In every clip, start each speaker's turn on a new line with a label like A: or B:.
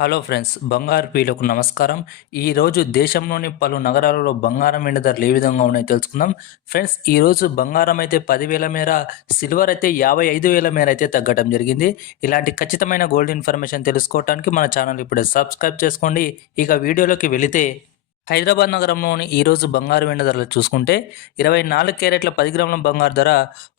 A: Hello friends బంగారు పీలకు నమస్కారం. ఈరోజు దేశంలోని పలు నగరాలలో బంగారం ఎండ ధరలు ఏ విధంగా ఉన్నాయో తెలుసుకుందాం. ఫ్రెండ్స్ ఈరోజు బంగారం అయితే పదివేల మేర సిల్వర్ అయితే యాభై ఐదు వేల మేర అయితే తగ్గడం జరిగింది. ఇలాంటి ఖచ్చితమైన గోల్డ్ ఇన్ఫర్మేషన్ తెలుసుకోవడానికి మన ఛానల్ ఇప్పుడే సబ్స్క్రైబ్ చేసుకోండి. ఇక వీడియోలోకి వెళితే హైదరాబాద్ నగరంలోని ఈరోజు బంగారు వెండి ధరలు చూసుకుంటే ఇరవై నాలుగు క్యారెట్ల పది గ్రాముల బంగారు ధర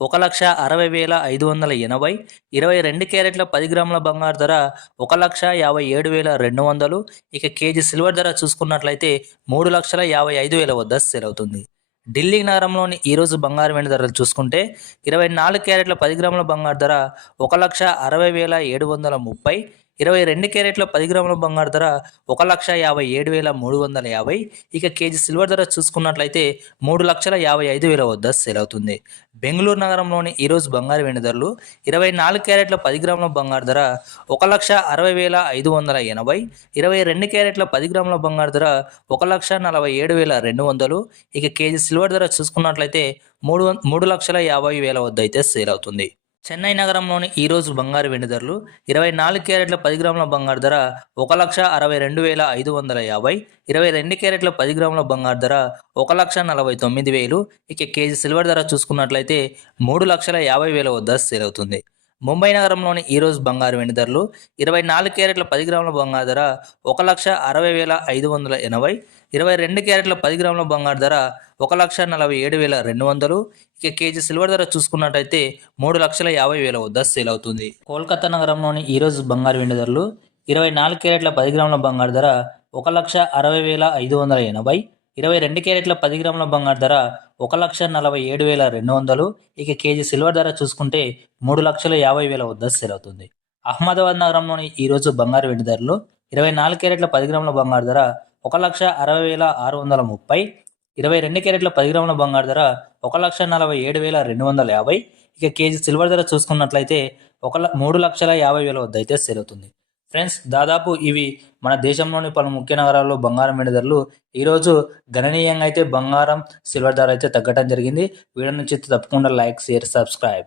A: ఒక లక్ష అరవై వేల ఐదు వందల ఎనభై ఇరవై రెండు క్యారెట్ల పది గ్రాముల బంగారు ధర ఒక లక్ష యాభై ఏడు వేల రెండు వందలు. ఇక కేజీ సిల్వర్ ధర చూసుకున్నట్లయితే మూడు లక్షల యాభై ఐదు వేల వద్ద సేల్ అవుతుంది ఢిల్లీ నగరంలోని ఈరోజు బంగారు వెండి ధరలు చూసుకుంటే ఇరవై నాలుగు క్యారెట్ల పది గ్రాముల బంగారు ధర ఒక లక్ష అరవై వేల ఏడు వందల ముప్పై ఇరవై రెండు క్యారెట్ల పది గ్రాముల బంగారు ధర ఒక లక్ష యాభై ఏడు వేల మూడు వందల యాభై. ఇక కేజీ సిల్వర్ ధర చూసుకున్నట్లయితే మూడు లక్షల యాభై ఐదు వేల వద్ద సేల్ అవుతుంది. బెంగళూరు నగరంలోని ఈరోజు బంగారు వెండి ధరలు ఇరవై నాలుగు క్యారెట్ల పది గ్రాముల బంగారు ధర ఒక లక్ష అరవై వేల ఐదు వందల ఎనభై. ఇరవై రెండు క్యారెట్ల పది గ్రాముల బంగారు ధర ఒక లక్ష నలభై ఏడు వేల రెండు వందలు. ఇక కేజీ సిల్వర్ ధర చూసుకున్నట్లయితే మూడు వం- మూడు లక్షల యాభై వేల వద్ద అయితే సేల్ అవుతుంది. చెన్నై నగరంలోని ఈరోజు బంగారు వెండి ధరలు ఇరవై నాలుగు క్యారెట్ల పది గ్రాముల బంగారు ధర ఒక లక్ష అరవై రెండు వేల ఐదు వందల యాభై ఇరవై రెండు క్యారెట్ల పది గ్రాముల బంగారు ధర ఒక లక్ష నలభై తొమ్మిది వేలు. ఇక కేజీ సిల్వర్ ధర చూసుకున్నట్లయితే మూడు లక్షల యాభై వేల వద్ద సేల్ అవుతుంది. ముంబై నగరంలోని ఈరోజు బంగారు వెండి ధరలు ఇరవై నాలుగు క్యారెట్ల పది గ్రాముల బంగారు ధర ఒక లక్ష అరవై వేల ఐదు వందల ఎనభై ఇరవై రెండు క్యారెట్ల పది గ్రాముల బంగారు ధర ఒక లక్ష నలభై ఏడు వేల రెండు వందలు. ఇక కేజీ సిల్వర్ ధర చూసుకున్నట్టయితే మూడు లక్షల యాభై వేల వద్ద సేల్ అవుతుంది. కోల్కతా నగరంలోని ఈరోజు బంగారు వెండి ధరలు ఇరవై నాలుగు క్యారెట్ల పది గ్రాముల బంగారు ధర ఒక లక్ష అరవై వేల ఐదు వందల ఎనభై. ఇరవై రెండు క్యారెట్ల పది గ్రాముల బంగారు ధర ఒక లక్ష నలభై ఏడు వేల రెండు వందలు. ఇక కేజీ సిల్వర్ ధర చూసుకుంటే మూడు లక్షల యాభై వేల వద్ద సేల్ అవుతుంది. అహ్మదాబాద్ నగరంలోని ఈరోజు బంగారు వెండి ధరలు ఇరవై నాలుగు క్యారెట్ల పది గ్రాముల బంగారు ధర ఒక లక్ష అరవై వేల ఆరు వందల ముప్పై. ఇరవై రెండు క్యారెట్ల పది గ్రాముల బంగారు ధర ఒక లక్ష నలభై ఏడు వేల రెండు వందల యాభై. ఇక కేజీ సిల్వర్ ధర చూసుకున్నట్లయితే ఒక ల- మూడు లక్షల యాభై వేల వద్ద అయితే సేల్ అవుతుంది. ఫ్రెండ్స్ దాదాపు ఇవి మన దేశంలోని పలు ముఖ్య నగరాల్లో బంగారం వెండి ధరలు. ఈరోజు గణనీయంగా అయితే బంగారం సిల్వర్ ధర అయితే తగ్గడం జరిగింది. వీడియో నుంచి తప్పకుండా లైక్ షేర్ సబ్స్క్రైబ్.